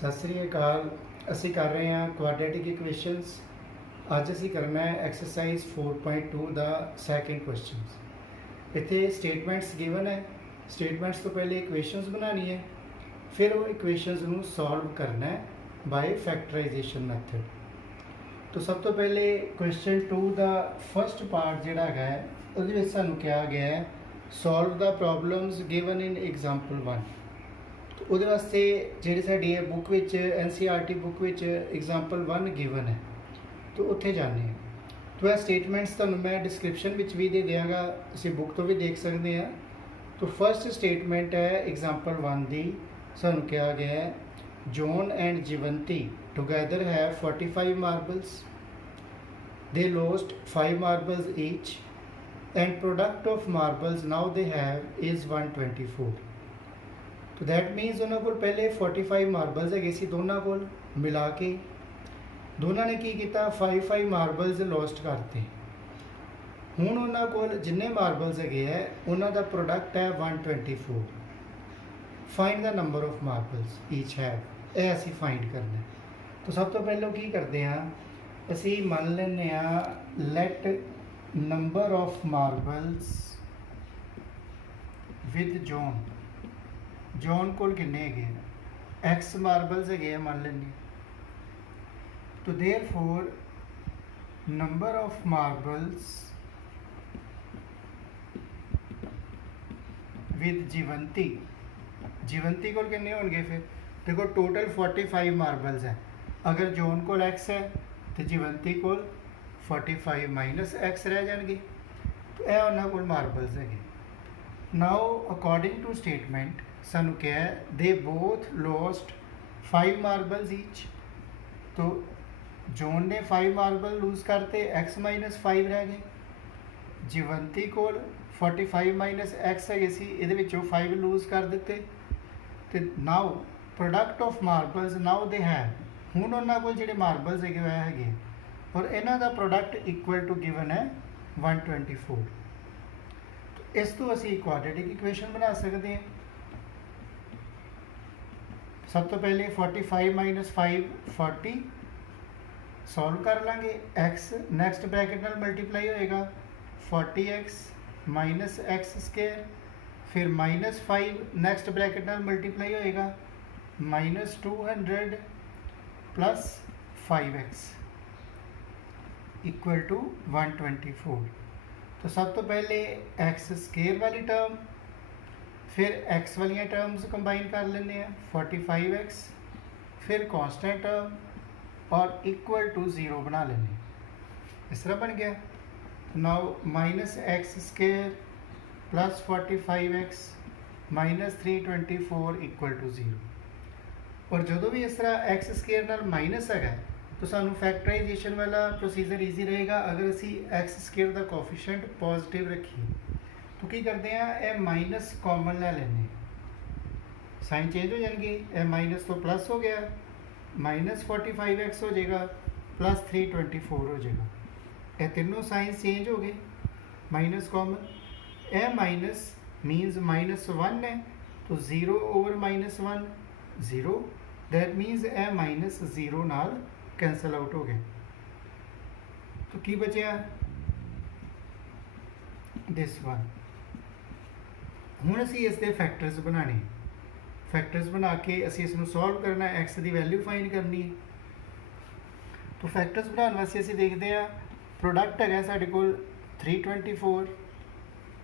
सत श्री अकाल। ਅਸੀਂ ਕਰ ਰਹੇ ਹਾਂ ਕੁਆਡਰੇਟਿਕ ਇਕੁਏਸ਼ਨਸ। ਅੱਜ ਅਸੀਂ ਕਰਨਾ ਹੈ ਐਕਸਰਸਾਈਜ਼ 4.2 ਦਾ ਸੈਕੰਡ ਕੁਐਸਚਨਸ। ਇੱਥੇ ਸਟੇਟਮੈਂਟਸ ਗਿਵਨ ਹੈ। ਸਟੇਟਮੈਂਟਸ ਤੋਂ ਪਹਿਲੇ ਇਕੁਏਸ਼ਨਸ ਬਣਾਉਣੀ ਹੈ, ਫਿਰ ਉਹ ਇਕੁਏਸ਼ਨਸ ਨੂੰ ਸੋਲਵ ਕਰਨਾ ਹੈ ਬਾय ਫੈਕਟਰਾਈਜੇਸ਼ਨ ਮੈਥਡ। तो सब तो पहले क्वेश्चन 2 ਦਾ फर्स्ट पार्ट ਜਿਹੜਾ ਹੈਗਾ ਉਹਦੇ ਵਿੱਚ ਸਾਨੂੰ ਕਿਹਾ ਗਿਆ ਹੈ ਸੋਲਵ ਦਾ ਪ੍ਰੋਬਲਮਸ ਗਿਵਨ ਇਨ ਐਗਜ਼ਾਮਪਲ 1। तो ਉਹਦੇ ਵਾਸਤੇ ਜਿਹੜੀ ਸਾਡੀ ਇਹ ਬੁੱਕ ਵਿੱਚ NCERT ਬੁੱਕ ਵਿੱਚ ਐਗਜ਼ਾਮਪਲ 1 ਗਿਵਨ ਹੈ, तो ਉੱਥੇ ਜਾਣੇ ਹਾਂ। तो ਇਹ ਸਟੇਟਮੈਂਟਸ ਤੁਹਾਨੂੰ ਮੈਂ ਡਿਸਕ੍ਰਿਪਸ਼ਨ ਵਿੱਚ ਵੀ ਦੇ ਦਿਆਂਗਾ, ਅਸੀਂ ਬੁੱਕ ਤੋਂ ਵੀ ਦੇਖ ਸਕਦੇ ਹਾਂ। तो फर्स्ट स्टेटमेंट है एग्जाम्पल 1 ਦੀ। ਸਾਨੂੰ ਕਿਹਾ ਗਿਆ ਹੈ John and Jivanti together have 45 marbles. They lost 5 marbles each, and product of marbles now they have is 124. So that means ਉਹਨਾਂ ਕੋਲ ਪਹਿਲੇ 45 marbles ਹੈਗੇ ਸੀ, ਦੋਨਾਂ ਕੋਲ ਮਿਲਾ ਕੇ ਦੋਨਾਂ ਨੇ ਕੀ ਕੀਤਾ 5 marbles lost ਕਰਤੇ। ਹੁਣ ਉਹਨਾਂ ਕੋਲ ਜਿੰਨੇ marbles ਹੈਗੇ ਹੈ ਉਹਨਾਂ ਦਾ ਪ੍ਰੋਡਕਟ ਹੈ 124। Find the number of marbles each have, ਇਹ ਅਸੀਂ ਫਾਈਂਡ ਕਰਨਾ। तो सब तो पहले की करते हैं ਅਸੀਂ ਮੰਨ ਲੈਂਦੇ ਹਾਂ let number of marbles with John ਕੋਲ ਕਿੰਨੇ ਹੈਗੇ x ਮਾਰਬਲਸ ਹੈਗੇ ਆ ਮੰਨ ਲੈਂਦੇ। तो therefore number of marbles with जीवंती को कितने होंगे? फिर देखो टोटल 45 मार्बल्स है। अगर जॉन को x है तो जीवंती को 45 माइनस x रह जाएंगे। तो यह उन्होंने को मार्बल्स है। नाउ अकॉर्डिंग टू स्टेटमेंट सानू क्या है they both lost 5 marbles each. तो जॉन ने 5 मार्बल लूज करते x माइनस 5 रह गए। जीवंती को 45 माइनस x है सी, ये 5 लूज कर देते। तो now product of marbles now they है हूँ उन्होंने को जो मार्बल्स है और इन्हों का प्रोडक्ट इक्वल टू गिवन है 124। तो इस तो असी क्वाड्रेटिक इक्वेशन बना सकते हैं। सब तो पहले 45 माइनस 5 40 सॉल्व कर लेंगे। x नैक्सट ब्रैकेट नाल मल्टीप्लाई होएगा 40x माइनस एक्स स्केयर, फिर माइनस 5 नैक्सट ब्रैकेट नाल मल्टीप्लाई होएगा minus 200 plus 5x equal to 124। तो सब तो पहले x स्केयर वाली टर्म फिर x वाली टर्म्स कंबाइन कर लेने हैं 45x, फिर कांस्टेंट टर्म और इक्वल टू 0 बना लेने। इस तरह बन गया। Now minus x square plus 45x minus 324 equal to 0। और जो भी इस तरह एक्स स्केयर नाल माइनस है तो सानू फैक्टराइजेशन वाला प्रोसीजर ईजी रहेगा। अगर असी एक्स स्केयर का कोफिशिएंट पॉजिटिव रखिए तो की करते हैं ये माइनस कॉमन ले लेने, साइन चेंज हो जाएंगे। ये माइनस तो प्लस हो गया, माइनस 45x हो जाएगा प्लस 324 हो जाएगा। ये तीनों साइन चेंज हो गए, माइनस कॉमन। ए माइनस मीन्स माइनस 1 है तो 0 over minus 1 0, that means A minus 0 नाल कैंसल आउट हो गए। तो की बचा दिस वन। हुण असी इसके फैक्टर्स बनाने, फैक्टर्स बना के असी इसनूं सॉल्व करना, एक्स की वैल्यू फाइंड करनी है। तो फैक्टर्स बनाने वास्ते असी देखते हैं प्रोडक्ट है साढ़े कोल 324,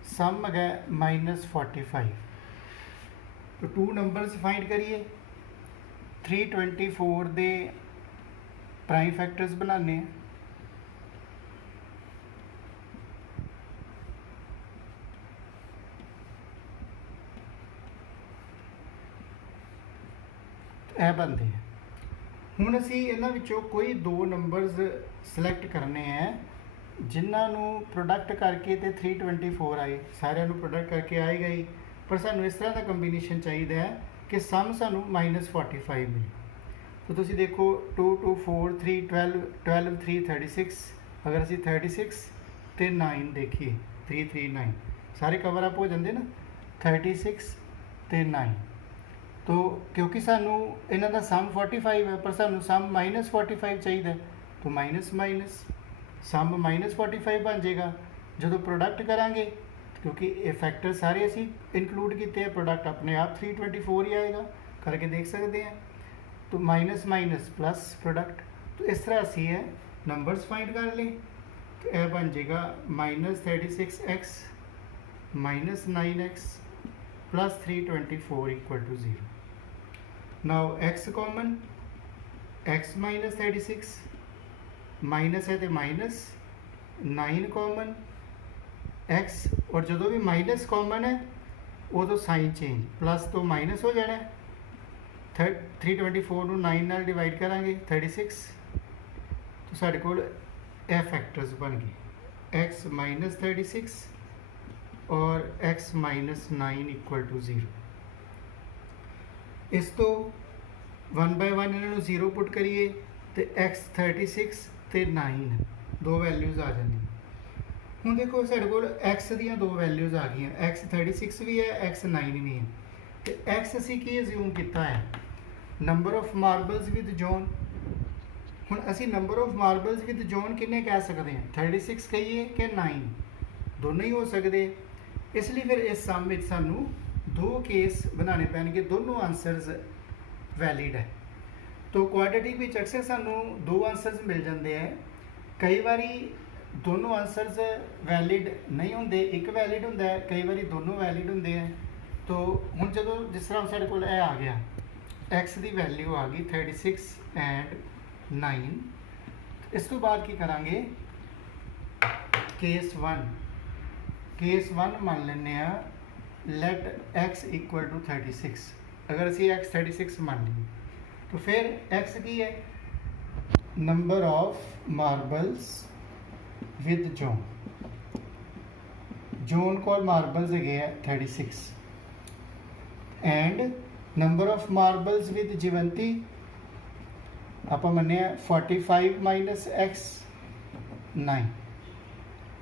सम है माइनस 45। तो 2 नंबर्स फाइंड करिए। 324 दे प्राइम फैक्टर्स बनाने। यह बनते हैं। हुण असी इन्हां विचों कोई 2 नंबर्स सिलेक्ट करने हैं जिन्हों प्रोडक्ट करके तो 324 आए, सारे प्रोडक्ट करके आएगा ही, पर सानू इस तरह का कंबीनेशन चाहिए है कि सम सानू माइनस 45 मिले। तो तुसी देखो 2 2 4 3 12 12 3 36। अगर असी 36 तो 9 देखिए 3 3 9 सारे कवर अप हो जाते ना, 36 तो 9 तो क्योंकि सानू इन्हां दा सम 45 है पर सानू सम -45 चाहिए, तो माइनस माइनस सम -45 बन जाएगा। जो प्रोडक्ट करांगे क्योंकि ये फैक्टर सारे असी इनकलूड किए हैं, प्रोडक्ट अपने आप 324 ही आएगा, करके देख सकते हैं। तो माइनस माइनस प्लस प्रोडक्ट, तो इस तरह असी है नंबर्स फाइंड कर लें। तो यह बन जाएगा -36x -9x plus 324 equal to 0। Now x common, x -36 minus है तो माइनस 9 कॉमन x, और जो भी माइनस कॉमन है उदो साइन चेंज, प्लस तो माइनस हो जाना है। 324 9 नाल डिवाइड करांगे 36, तो साढ़े कोल ए फैक्टर्स बन गए x -36 और x -9 इक्वल टू 0। इस तो 1 बाय 1 इन्होंने 0 पुट करिए तो x 36 तो 9 दो वैल्यूज़ आ जाएंगी। हूँ देखो साढ़े कोल x दियाँ दो वैल्यूज़ आ गई, x 36 भी है, x 9 भी है। तो x असी की अज्यूम किया है number of marbles with zone. हुण असी number of marbles with zone किन्ने कह सकते हैं, 36 कहिए कि 9, दोनों ही हो सकते। इसलिए फिर इस सम में सानू दो केस बनाने पैणगे, दोनों आंसरस वैलिड है। तो क्वाड्रेटिक में अक्सर सानू दो आंसरस मिल जाते हैं, कई बारी दोनों आंसरस वैलिड नहीं होंगे, एक वैलिड होंगे, कई बारी दोनों वैलिड होंगे हैं। तो हुण जो जिस तरह साढ़े कोल आ गया x की वैल्यू आ गई 36 एंड 9। इस तो बाद की करांगे केस 1 मान लेने लेट x इक्वल टू 36। अगर असी x 36 मान लीए तो फिर x की है number of marbles with John को मार्बल्स है 36 and number of marbles with Jivanti आप मन्ने 45 माइनस x 9।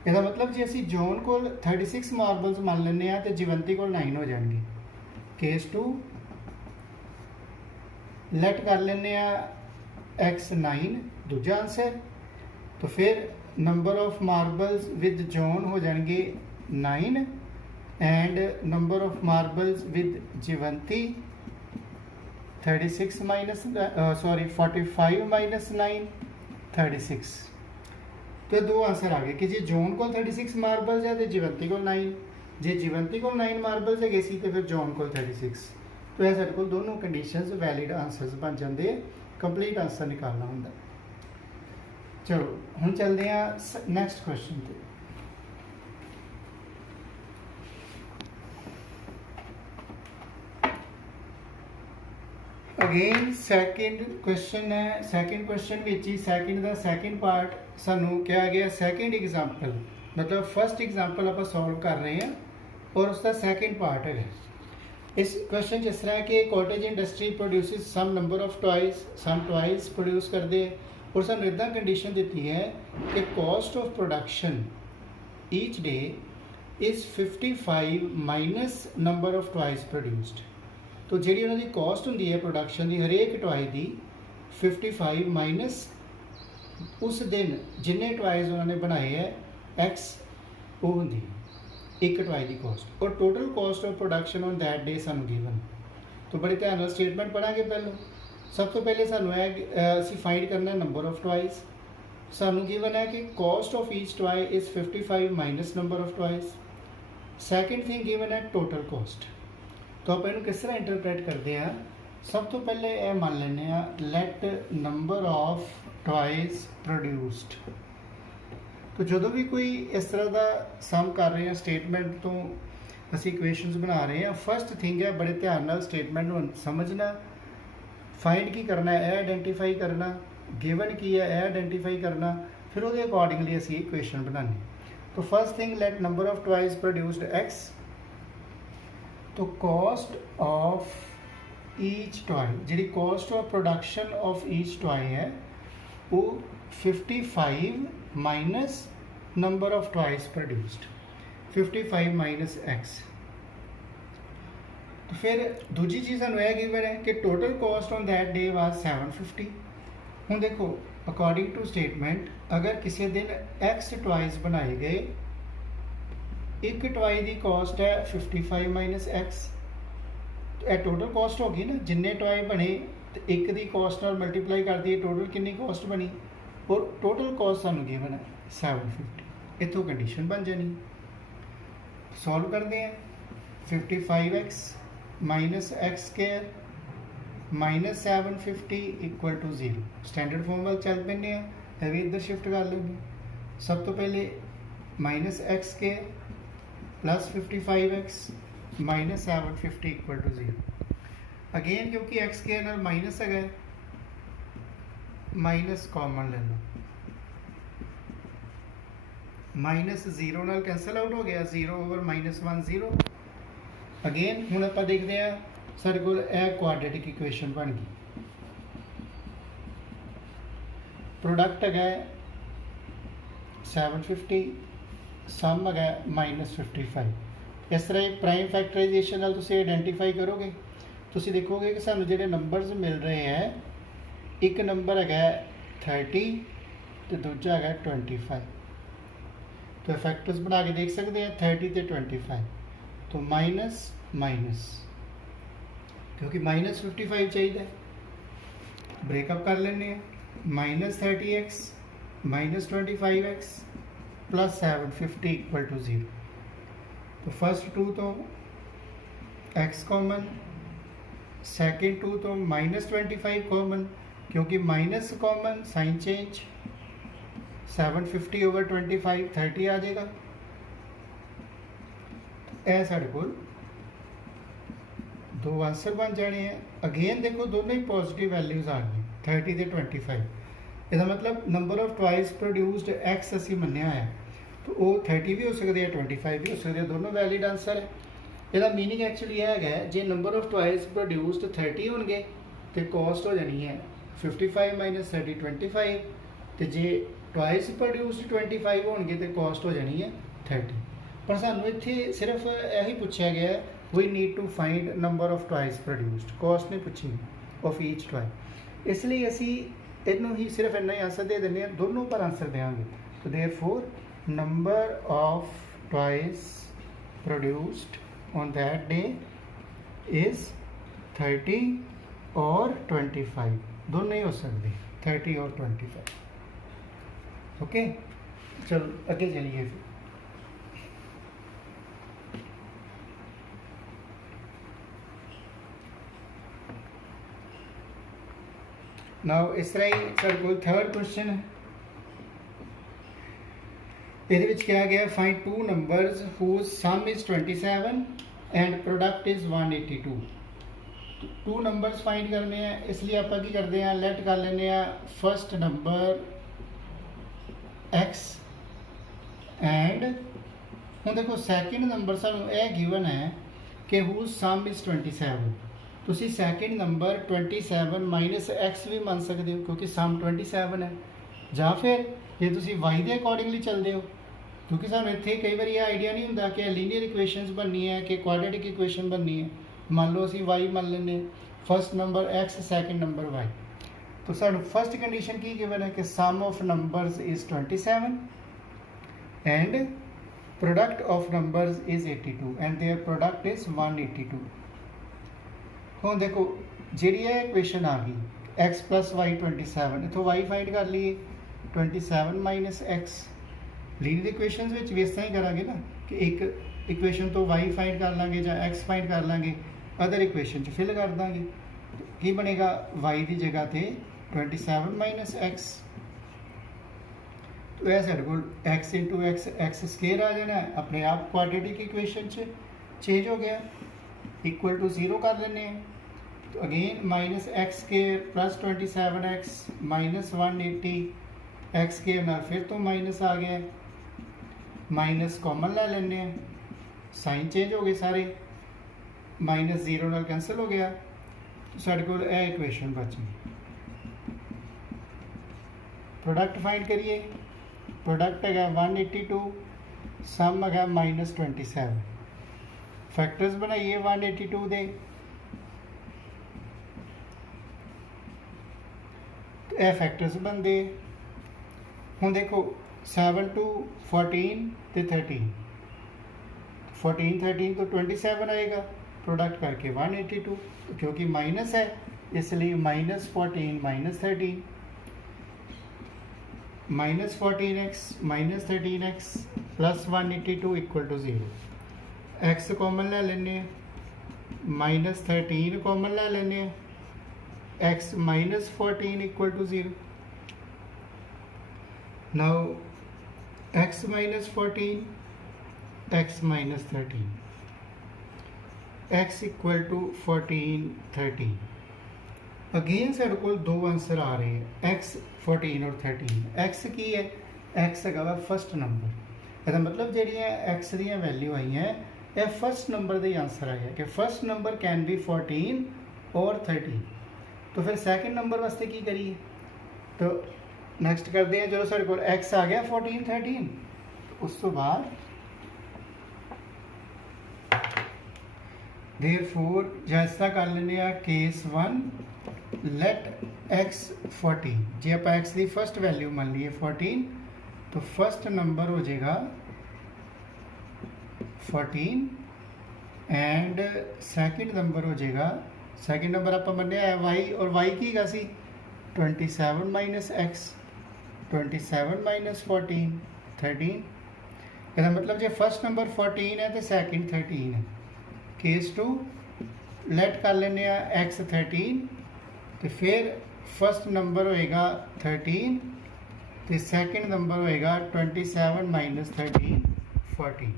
इसका मतलब जी असी जोन को 36 मार्बल्स मान लें तो जीवंती को 9 हो जाएंगे। केस 2 लेट कर लें x 9 दूजा आंसर, तो फिर number of marbles with John हो जाएंगे 9 and number of marbles with Jivanti 36 minus 45 minus 9 36। तो दो आंसर आ गए कि जी जोन को 36 मार्बल्स है तो जीवंती को 9, जे जीवंती को 9 मार्बल्स है तो फिर जोन को 36। तो यह सारे को दोनों कंडीशंस वैलिड आंसर्स बन जाते हैं, कंप्लीट आंसर निकालना होंगे। चलो हम चलते हैं नैक्सट क्वेश्चन पे। अगेन सैकेंड क्वेश्चन है, second question which he second का सैकेंड पार्ट सानू क्या गया सैकेंड एग्जाम्पल, मतलब फर्स्ट एग्जाम्पल आप सॉल्व कर रहे हैं और उसका सैकेंड पार्ट है। इस क्वेश्चन जिस तरह कि cottage industry produces some number of toys, some toys produce करते हैं और सू इदा कंडीशन दी है कि cost of production each day is 55 minus number of toys produced. तो जी उन्होंने कॉस्ट होंगी है प्रोडक्शन की हरेक टॉय की 55 माइनस उस दिन जिन्ने टॉयज उन्होंने बनाए है x वो होंगी एक टॉय की कॉस्ट, और total cost of production on that day सानू गिवन। तो बड़े ध्यान स्टेटमेंट पढ़ांगे। पहले सब तो पहले सानू असी फाइंड करना है नंबर ऑफ टॉयज। सानू गिवन है कि cost of each toy is 55 minus number of toys. Second thing given है टोटल कॉस्ट। तो आप इन्हू किस तरह इंटरप्रेट करते हैं, सब तो पहले यह मान लें late number of toys produced. तो जो भी कोई इस तरह का सम कर रहे हैं स्टेटमेंट तो असी इक्वेशनस बना रहे हैं, फर्स्ट थिंग है बड़े ध्यान नाल स्टेटमेंट समझना, फाइंड की करना है आइडेंटिफाई करना, गिवन की है आइडेंटिफाई करना, फिर वो अकॉर्डिंगली असी इक्वेशन बनानी। तो first thing let number of toys produced x। तो कॉस्ट ऑफ ईच टॉय, जी cost of production of each toy है वो 55 minus number of toys produced, 55 minus x। फिर दूजी चीज़ सानू यह गिवन है कि total cost on that day was 750। हूँ देखो अकॉर्डिंग टू स्टेटमेंट अगर किसी दिन एक्स टॉयज बनाए गए, एक टॉय की कॉस्ट है 55 माइनस एक्स, तो यह टोटल कॉस्ट होगी ना, जिन्ने टॉय बने तो एक की कॉस्ट नाल मल्टीप्लाई कर दिए, टोटल कितनी कॉस्ट बनी, और टोटल कॉस्ट सानू गिवन है 750। इतों कंडीशन बन जानी। सॉल्व करते हैं। 55x minus x square minus 750 equal to 0। Standard form वाल चल पैंने है भी इधर शिफ्ट कर लेंगे। सब तो पहले minus x square plus 55x minus 750 equal to 0। Again क्योंकि एक्स स्केयर नाल माइनस है, माइनस कॉमन ले लो, माइनस 0 नाल कैंसल आउट हो गया, 0 ओवर माइनस 1 0। अगेन हुण आपां देखते हैं साडे कोल यह क्वाड्रेटिक इक्वेशन बन गई। प्रोडक्ट है 750, सम है माइनस 55। इस तरह प्राइम फैक्टराइजेशन नाल तुसीं आइडेंटिफाई करोगे, तुसीं देखोगे कि सानू जिहड़े नंबर्स मिल रहे हैं, एक नंबर है 30 तो दूजा है 25। तो फैक्टर्स बना के देख सकते हैं 30 तो 25, तो माइनस माइनस, क्योंकि माइनस 55 चाहिए, ब्रेकअप कर लेने minus 30x minus 25x plus 750 equal to 0। तो फर्स्ट टू तो x कॉमन, सेकेंड टू तो माइनस 25 कॉमन, क्योंकि minus common sign change, 750 over 25 30 आ जाएगा। यह साढ़े को दो आंसर बन जाने हैं। अगेन देखो दोनों ही पॉजिटिव वैल्यूज आ गई 30 तो 25। इसका मतलब number of toys produced x असी मन्या है, तो वो 30 भी हो सकते हैं 25 भी हो सकते हैं, दोनों वैलिड आंसर है। इसका मीनिंग एक्चुअली यह है जे नंबर ऑफ टॉयज प्रोड्यूस्ड 30 होंगे तो कॉस्ट हो जानी है 55 माइनस 30 25, तो जे टॉयज प्रोड्यूस्ड 25 होंगे तो कॉस्ट हो जानी है 30। पर सानू इत्थे सिर्फ यही पूछा गया we need to find number of toys produced, cost नहीं पूछी ऑफ ईच टॉय, इसलिए असी इनू ही सिर्फ इन्ना ही आंसर दे देने, दोनों पर आंसर देंगे। तो therefore number of toys produced on that day is 30 और 25, दोनों ही हो सकते 30 और 25। ओके चलो आगे चलिए। फिर नाउ इस तरह ही सर कोई थर्ड क्वेश्चन है, ये क्या गया, find two numbers whose sum is 27 and product is 182। Two numbers find करने हैं, इसलिए आप की करते हैं लेट कर लेने फर्स्ट नंबर x एंड हूँ देखो सैकेंड नंबर सानू यह गिवन है कि हुज सम इज 27। तुसी सैकेंड नंबर 27 माइनस एक्स भी मान सकते हो क्योंकि सम 27 है, या फिर ये तुसी y के अकॉर्डिंगली चलते हो, क्योंकि सानू इत्थे कई बार यह आइडिया नहीं होंदा कि लीनियर इक्वेशंस बननी है कि क्वाड्रेटिक इक्वेशन बननी है। मान लो असी y मान लेने first number x second number y, तो सानू फर्स्ट कंडीशन की गिवन है कि sum of numbers is 27 and product of numbers is 82 and their product is 182। हुण देखो जी इक्वेशन आ गई x प्लस वाई 27, इतों y फाइंड कर लिए 27 माइनस एक्स। लीनियर इक्वेशन भी इस तरह ही करांगे ना कि एक इक्वेशन तो y फाइंड कर लाँगे या x फाइंड कर लाँगे, अदर इक्वेशन फिल कर देंगे, की बनेगा y की जगह पे 27 माइनस एक्स। तो यह साढ़े को x इंटू एक्स स्केयर आ जाना है, अपने आप क्वाड्रेटिक इक्वेशन चेंज हो गया, इक्वल टू 0 कर लेने। तो again minus x square plus 27x minus 180 x square ना फिर तो माइनस आ गया, माइनस कॉमन ला लेने, साइन चेंज हो गए सारे, माइनस 0 नाल कैंसल हो गया, तो साढ़े को यह इक्वेशन बच गई। प्रोडक्ट फाइंड करिए, प्रोडक्ट है 182, सम है माइनस 27, फैक्टर्स बनाइए 182 दे। तो यह फैक्टर्स बनते। हुण देखो 7 to 14 तो 13, 14 13 तो 27 आएगा, प्रोडक्ट करके 182, क्योंकि माइनस है इसलिए -14 -13, -14x -13x plus 182 equal to 0। X common ले लेने, -13 कॉमन ले लेने, x -14 equal to 0। Now x -14 x -13 x equal to 14 13। Again साढ़े को दो आंसर आ रहे हैं x 14 और 13। x की है, x है फर्स्ट नंबर। इसका मतलब जी x दी वैल्यू आई हैं यह फर्स्ट नंबर के आंसर आए हैं कि फर्स्ट नंबर कैन बी 14 और 13। तो फिर सैकेंड नंबर वास्ते की करिए, तो नैक्सट करते हैं। जो साढ़े को x आ गया 14 13, उस तो बाद देयरफॉर जैसा कर लेने केस 1 लेट x 14। जे आप x की फर्स्ट वैल्यू मान लीए 14, तो फर्स्ट नंबर हो जाएगा 14 एंड सैकेंड नंबर हो जाएगा, सैकेंड नंबर आप मनिया है y, और y की गा सी 27 माइनस x, 27 माइनस 14 13। इसका मतलब जो फर्स्ट नंबर 14 है तो सैकेंड 13 है। केस 2 लेट कर लेने x 13, तो फिर फर्स्ट नंबर होएगा 13 तो सैकेंड नंबर होएगा 27 माइनस 13 14।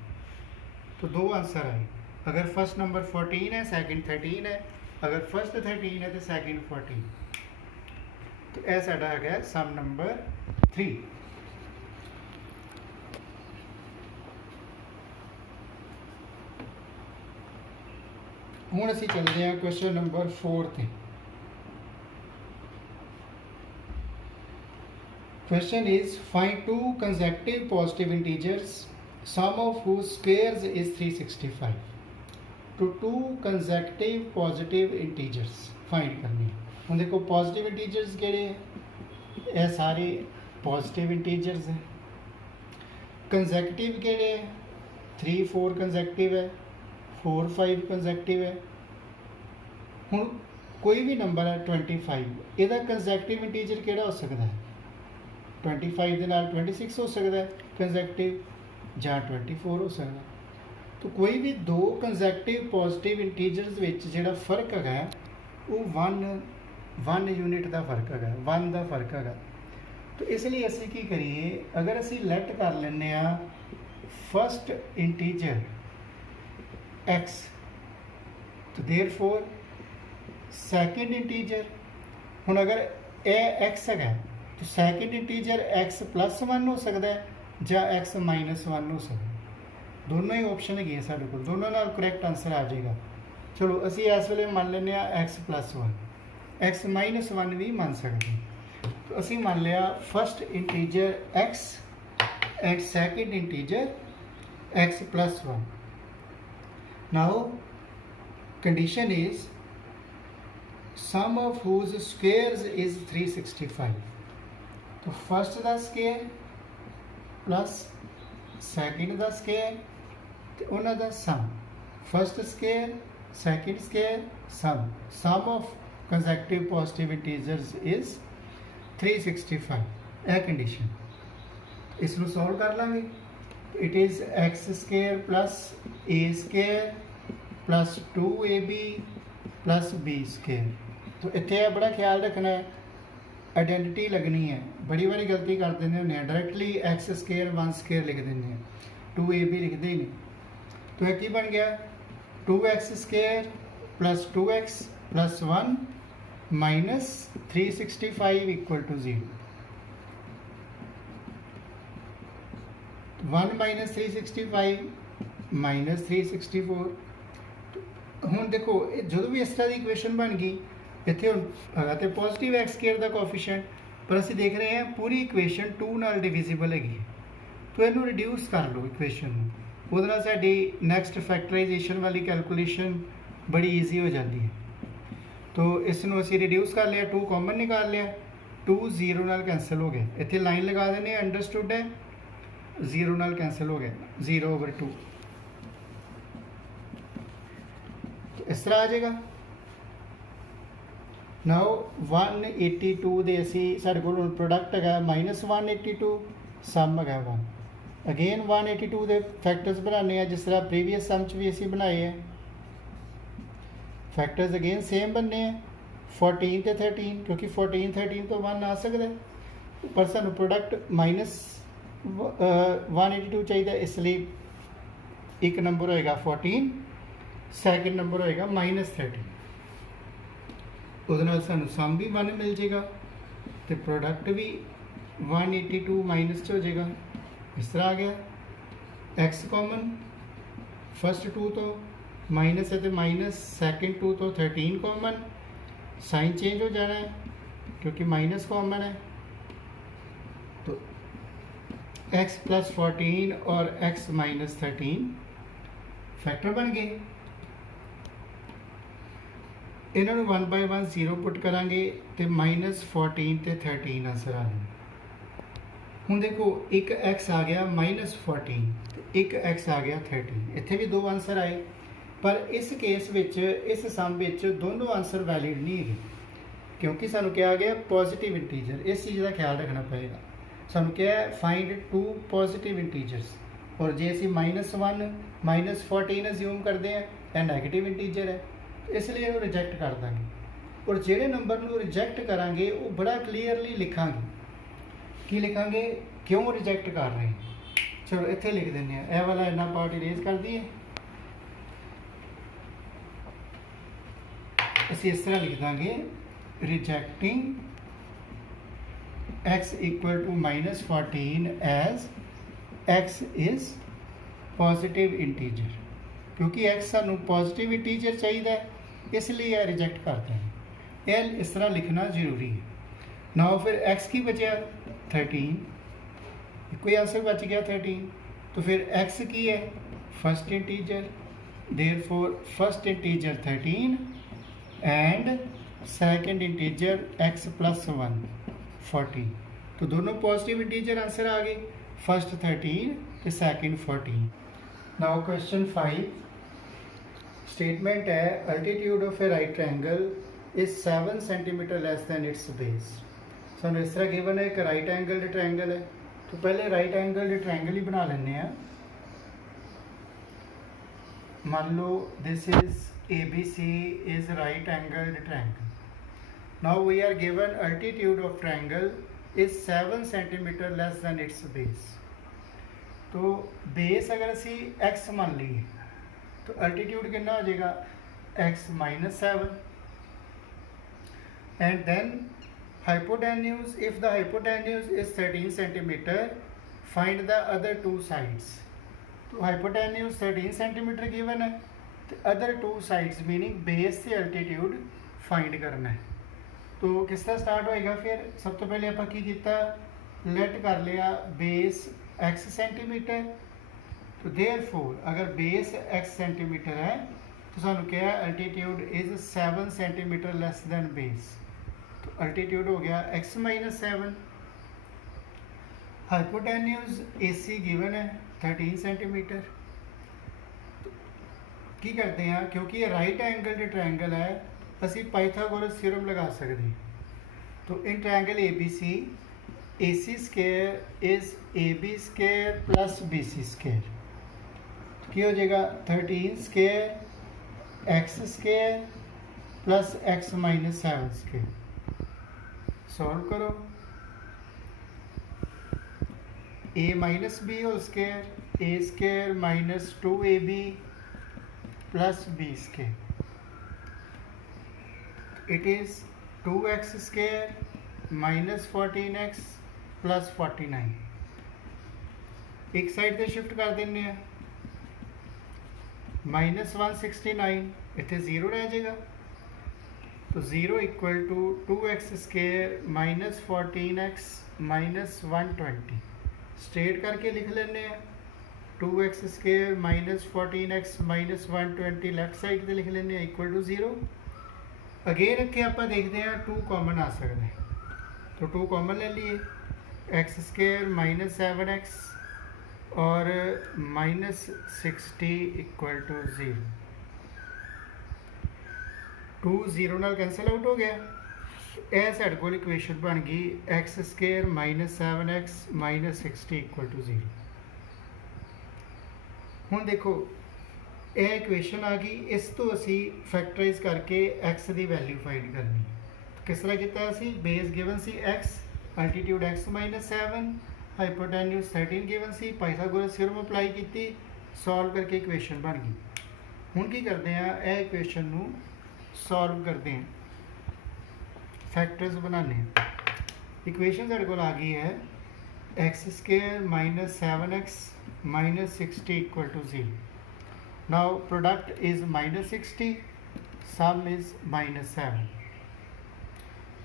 तो दो आंसर आए, अगर फर्स्ट नंबर 14 है सैकेंड 13 है, अगर फर्स्ट 13 है तो सैकेंड 14। तो यह साडा है सम नंबर 3। हुण असीं चलते हैं क्वेश्चन नंबर 4 ते। Question is find two consecutive positive integers sum of whose squares is 365। तो two consecutive positive integers find करनी है। हम देखो positive integers केड़े हैं, ये सारे positive integers हैं। consecutive केड़े हैं, 3 4 consecutive है, 4 5 consecutive है। हुण कोई भी नंबर है 25, ਇਹਦਾ consecutive integer केड़ा हो सकता है, 25 ਦੇ ਨਾਲ 26 हो सकता है कंजैक्टिव, ਜਾਂ 24 हो सकता है। तो कोई भी दो कंजैक्टिव पॉजिटिव इंटीजर्स विच जिहड़ा फर्क है वो 1 यूनिट का फर्क है, 1 का फर्क है। तो इसलिए असी की करिए, अगर असी लेट कर लेने फर्स्ट इंटीजर x, तो देयरफॉर सैकेंड इंटीजर, हुण अगर ए x है तो सैकेंड इंटीजर x प्लस 1 हो सकता है या x माइनस 1 हो सकता है। दोनों ही ऑप्शन है साढ़े को, दोनों नाल करैक्ट आंसर आ जाएगा। चलो असी इस वेले मान लेने x प्लस 1, x माइनस 1 भी मान सकते हैं। तो असी मान लिया first integer x and second integer x plus 1। Now condition is sum of whose squares is 365। तो फर्स्ट का स्केयर प्लस सैकेंड का स्केयर तो उन्होंने sum, first square second square sum, sum of consecutive positive integers is 365। यह condition इसको solve कर लाँगे। It is x square plus a square plus 2ab plus b square. तो इतने बड़ा ख्याल रखना है, आइडेंटिटी लगनी है। बड़ी बारी गलती कर देने होंगे, डायरैक्टली एक्स स्केयर 1 स्केयर लिख देंगे हैं, 2ab लिखते ही नहीं। तो यह की बन गया 2x square plus 2x plus 1 minus 365 equal to 0। 1 minus 365 minus 364। हुण देखो जो भी इस तरह की इक्वेशन बन गई, इतने है पॉजिटिव एक्स स्केयर का कोएफिशिएंट, पर असीं देख रहे हैं पूरी इक्वेशन 2 नाल डिविजिबल हैगी। तो इनू रिड्यूस कर लो इक्वेशन, ਉਹਦੇ ਨਾਲ ਸਾਡੀ ਨੈਕਸਟ ਫੈਕਟਰਾਈजेशन वाली कैलकुलेशन बड़ी ईजी हो जाती है। तो इसनों ਅਸੀਂ रिड्यूस कर लिया, 2 कॉमन निकाल लिया, 2 0 नाल कैंसिल हो गए। इत्थे लाइन लगा देने, अंडरस्टूड है, 0 नाल कैंसिल हो गए, 0/2 तो इस तरह आ जाएगा। नाउ 182 ਦੇ ਅਸੀਂ ਸਾਡੇ ਕੋਲ ਹੁਣ ਪ੍ਰੋਡਕਟ ਹੈਗਾ -182, ਸਮ ਹੈਗਾ 1। अगेन 182 ਦੇ फैक्टर्स बनाने हैं जिस तरह प्रीवियस सम च भी ਅਸੀਂ बनाए हैं। फैक्टर्स अगेन सेम बनने हैं, 14 ਤੇ 13, क्योंकि 14 13 तो 1 आ सकता है, पर सानू प्रोडक्ट -182 चाहिए, इसलिए एक नंबर होएगा 14, सैकेंड नंबर होएगा -13। ਉਹਦੇ ਨਾਲ ਸਾਨੂੰ ਸਮ भी 1 मिल जाएगा तो प्रोडक्ट भी 182 माइनस हो जाएगा। इस तरह आ गया। एक्स कॉमन फर्स्ट 2 तो माइनस है तो माइनस, सैकेंड 2 तो 13 कॉमन, साइन चेंज हो जाना है क्योंकि माइनस कॉमन है। तो x + 14 और x - 13 फैक्टर बन गए। इन्होंने 1 by 1 0 पुट करांगे तो -14 ते 13 आंसर आ जाए। ਹੁਣ देखो एक x आ गया -14 ਤੇ एक x आ गया 13, ਇੱਥੇ ਵੀ 2 ਆਨਸਰ ਆਏ, पर इस केस ਵਿੱਚ इस सम ਵਿੱਚ दोनों आंसर वैलिड नहीं है क्योंकि सानू क्या आ गया पॉजिटिव इंटीजर। इस चीज़ का ख्याल रखना पड़ेगा। सानू क्या है फाइंड 2 पॉजिटिव इंटीजर्स, और जे असी -1 -14 अज्यूम करते हैं यह नैगेटिव इंटीजर है, इसलिए इन्हू रिजेक्ट कर देंगे। और ਜਿਹੜੇ नंबर ਨੂੰ रिजेक्ट करांगे वो बड़ा क्लीयरली लिखांगे की लिखांगे क्यों रिजेक्ट कर रहे हैं। चलो इत्थे लिख दें, यह वाला इन्ना पार्ट इरेज कर दिए। असी इस तरह लिख देंगे rejecting x = -14 as x is positive integer, क्योंकि x सानू पॉजिटिव इंटीजर चाहिए इसलिए यह रिजेक्ट करते हैं। यह इस तरह लिखना जरूरी है। ना फिर x की बचा 13, कोई आंसर बच गया 13, तो फिर x की है first integer, therefore first integer 13 and second integer x + 1 14, तो दोनों पॉजिटिव इंटीजर आंसर आ गए, फर्स्ट 13 तो सेकंड 14। नाउ क्वेश्चन 5 स्टेटमेंट है altitude of A right triangle is 7 centimetre less than it's base. सानू इस तरह गिवन है एक राइट एंगल ट्रायंगल है, तो पहले राइट एंगल ट्रायंगल ही बना लेने हैं। मान लो this is ABC is right angled triangle. Now we are given altitude of triangle is 7 centimeter less than its base. तो बेस अगर असी x मान लीए तो अल्टीट्यूड कितना हो जाएगा x - 7, and then hypotenuse, if the hypotenuse is 13 centimeter, find the other two sides. तो hypotenuse 13 centimeter given है, तो अदर 2 साइड्स मीनिंग बेस से अल्टीट्यूड फाइंड करना है। तो किस तरह स्टार्ट होएगा, फिर सब तो पहले आप की किया लेट कर लिया बेस x सेंटीमीटर, तो देयरफॉर अगर बेस x सेंटीमीटर है तो सानू क्या है altitude is 7 centimetre less than base, तो अल्टीट्यूड हो गया x - 7। हाइपोटेन्यूज AC गिवन है 13 सेंटीमीटर। की करते हैं क्योंकि ये राइट एंगल ट्रायंगल है, असी पाइथागोरस थ्योरम लगा सकते हैं। तो in triangle ABC AC² is AB² + BC², तो क्या हो जाएगा 13² x² + x - 7²। सॉल्व करो, a - b² a² - 2ab plus b², it is 2x² - 14x plus 49। एक साइड से शिफ्ट कर देने हैं, -169 इतने 0 रह जाएगा, तो 0 = 2x² - 14x - 120 स्ट्रेट करके लिख लेने हैं। 2x² minus 14x minus 120 left side से लिख लें इक्वल टू 0। अगेन इतने आप देखते हैं 2 कॉमन आ सकते हैं, तो 2 कॉमन ले लिए, x² माइनस 7x और माइनस 60 इक्वल टू 0। 2 0 नाल कैंसल आउट हो गया। यह साढ़े को इक्वेशन बन गई x² minus 7x minus 60 equal to 0। हुण देखो यह इक्वेशन आ गई, इस तो असी फैक्टराइज करके x की वैल्यू फाइंड करनी। तो किस तरह किया असी, बेस गिवन सी x, altitude x minus 7, hypotenuse 13 given सी, पाइथागोरस थ्योरम अप्लाई की, सॉल्व करके इक्वेशन बन गई। हुण की करते हैं, यह इक्वेशन नू सॉल्व करते हैं, फैक्टर्स बनाने। इक्वेशन साढ़े को आ गई है x² minus 7x minus 60 equal to 0। Now product is minus 60, sum is minus 7।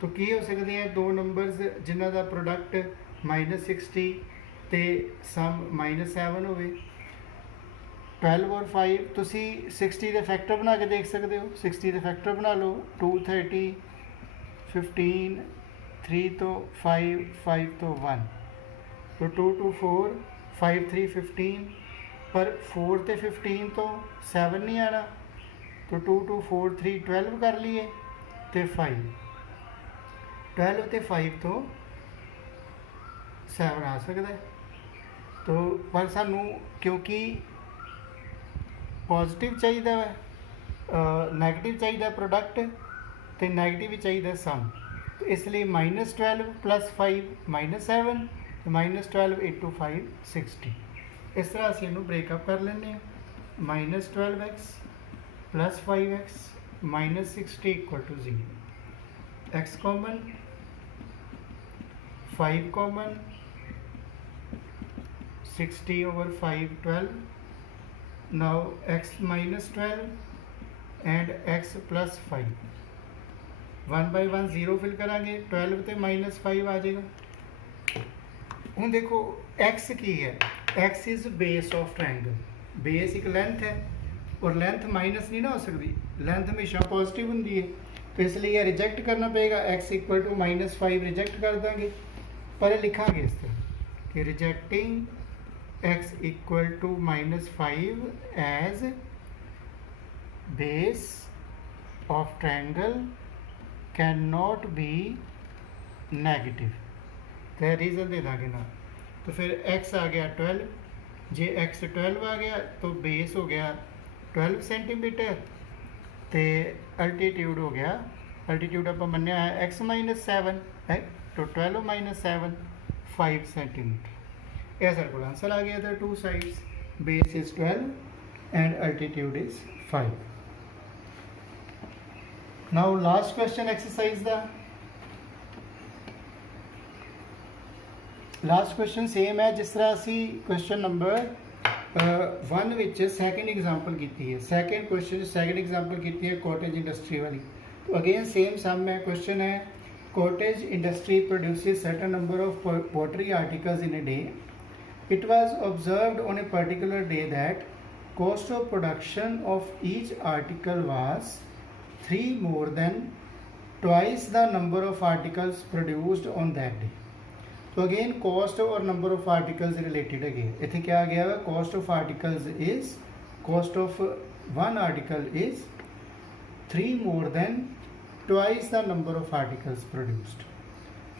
तो की हो सकते हैं दो नंबरस जिन्हों का प्रोडक्ट माइनस 60 तो सम माइनस 7 हो। 12 और 5 तुसी 60 के फैक्टर बना के देख सकते हो, 60 के फैक्टर बना लो, 2 30 15 3 तो 5 5 तो 1, तो 2 2 4 5 3 15, पर 4 तो 15 तो 7 नहीं आना, तो 2 2 4 3 12 कर लिए, तो 5 12 तो 5 तो 7 आ सकता है। तो पर सानू क्योंकि पॉजिटिव चाहिए नैगेटिव चाहिए प्रोडक्ट, तो नैगेटिव भी चाहिए सम, तो इसलिए minus 12 plus 5 minus 7, minus 12 into 5 60। इस तरह असी इनू ब्रेकअप कर लें, minus 12x plus 5x minus 60 equal to 0। x common, 5 common, 60 over 5 12। Now x minus 12 and x plus 5, 1 by 1 0 fill करांगे, 12 तो माइनस 5 आ जाएगा। हूँ देखो x की है, x is base of triangle, base एक लेंथ है और लेंथ माइनस नहीं ना हो सकती, लेंथ हमेशा पॉजिटिव होंगी है, तो इसलिए यह रिजेक्ट करना पड़ेगा, x equal to minus 5 reject कर देंगे, पर लिखांगे इस तरह कि rejecting x equal to minus 5 as base of triangle can not be negative, तो रीज़न दे देंगे ना। तो फिर x आ गया 12, जे x 12 आ गया तो बेस हो गया 12 सेंटीमीटर, तो अल्टीट्यूड हो गया, अल्टीट्यूड आप मनिया है x माइनस 7 है, तो 12 माइनस 7 5 सेंटीमीटर। यह सर को आंसर आ गया था, two sides, base is 12 and altitude is 5। Now last question exercise दा, लास्ट क्वेश्चन सेम है जिस तरह असी क्वेश्चन नंबर 1 विच सैकेंड एग्जाम्पल की है, सैकेंड क्वेश्चन सैकेंड एग्जाम्पल की है कॉटेज इंडस्ट्री वाली। तो अगेन सेम सम है, क्वेश्चन है cottage industry produces certain number of pottery articles in a day. It was observed on a particular day that cost of production of each article was 3 more than twice the number of articles produced on that day. So again cost और number of articles related again. इथे क्या आ गया है, cost of articles is, cost of one article is 3 more than twice the number of articles produced.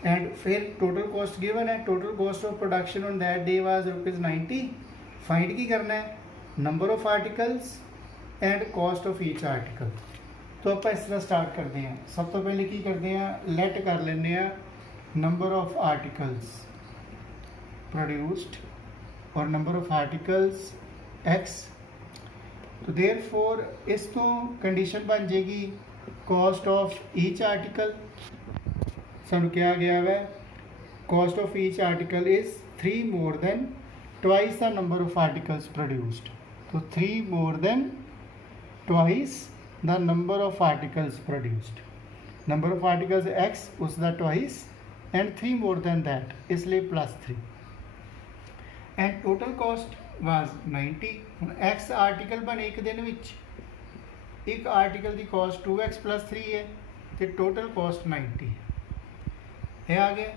And फिर total cost given है, total cost of production on that day was ₹90। Find की करना है, number of articles and cost of each article. तो आप इस तरह start करते हैं, सब तो पहले की करते हैं, लेट कर लेने हैं नंबर ऑफ आर्टिकल्स प्रोड्यूस्ड और नंबर ऑफ आर्टिकल्स x। तो देयरफॉर इस तो कंडीशन बन जाएगी कॉस्ट ऑफ ईच आर्टिकल, सानू क्या गया है, cost of each article is 3 more than twice the number of articles produced. तो 3 more than twice the number of articles produced, number of articles x उसका twice and 3 more than that, इसलिए +3। And total cost was 90। हुण x article बने एक दिन विच, एक article की cost 2x + 3 है तो टोटल कॉस्ट 90 है। आ गया।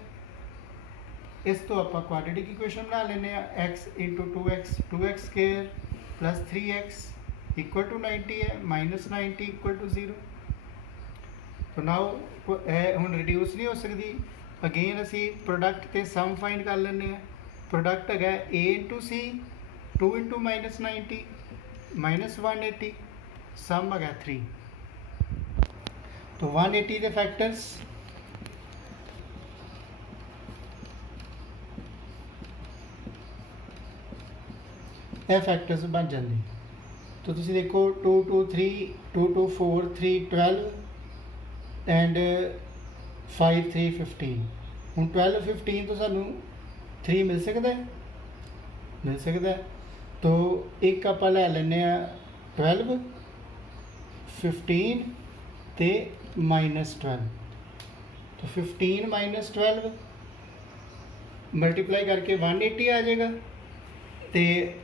इस तो आप क्वाड्रेटिक इक्वेशन बना लेने, x × 2x, 2x² + 3x = 90 है, -90 = 0। तो नाउ हुण रिड्यूस नहीं हो सकती, अगेन असी प्रोडक्ट ते सम फाइंड कर लेने। प्रोडक्ट है a × c, 2 × -90 -180, सम है 3। तो 180 के फैक्टर्स ये फैक्टर्स बन जाते। तो तुसी देखो 2 2 3 2 2 4 3 12 एंड 5 3 15। हूँ 12 15 तो सानू 3 मिल सकता है, मिल सकता है। तो एक आप लै लेने 12 15 ते -12। तो 15 - 12 मल्टीप्लाई करके 180 आ जाएगा, तो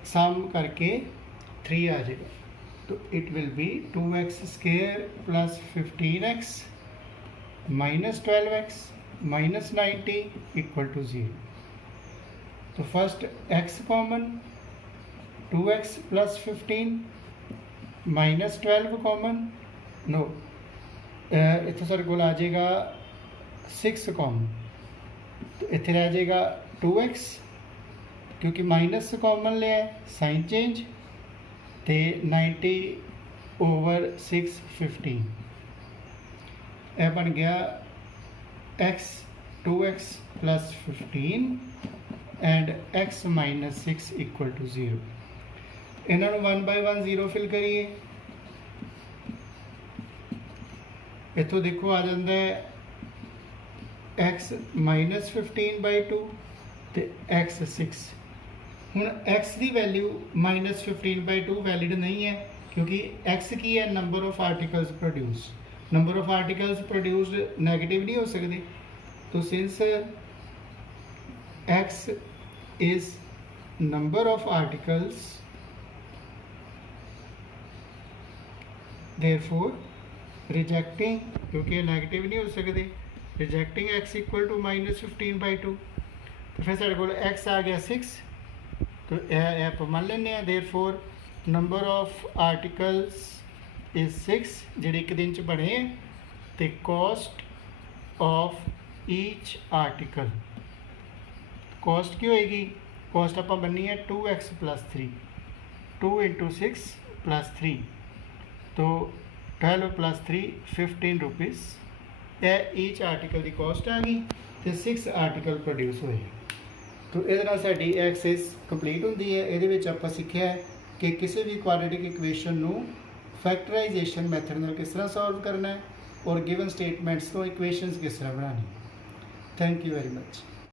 सम करके 3 आ जाएगा। तो it will be 2x² + 15x -12x -90 = 0। तो first x common, 2x + 15 -12 common, no इतना सारे को आ जाएगा 6 कॉमन। तो इतने रह जाएगा 2x, क्योंकि माइनस कॉमन लिया साइन चेंज, तो 90/6 15। यह बन गया x 2x + 15 एंड x - 6 = 0। इन्होंने 1 by 1 0 फिल करिए। इतों देखो आ जाता है x - 15/2 तो x 6। हूँ x की वैल्यू -15/2 वैलिड नहीं है, क्योंकि x की है number of articles produce. Number of articles produced negative नहीं हो सकते। तो since x is number of articles, therefore rejecting, क्योंकि नैगेटिव नहीं हो सकते, रिजेक्टिंग x = -15/2। तो फिर साढ़े को x आ गया 6। तो यह आप मान लें, therefore number of articles is 6 जिहड़े एक दिन च बने। तो cost of each article, cost की होएगी, कॉस्ट आप बननी है 2x + 3, 2 × 6 + 3, तो 12 + 3 15 रुपीज़। यह ईच आर्टिकल की कॉस्ट आ गई, तो 6 आर्टिकल प्रोड्यूस होए। तो ये साड़ी एक्सरसाइज कंप्लीट होती है। ये आप सीखा है कि किसी भी क्वाड्रेटिक इक्वेशन को फैक्टराइजेशन मैथड में किस तरह सॉल्व करना है और गिवन स्टेटमेंट्स तो इक्वेशंस किस तरह बनानी। Thank you very much.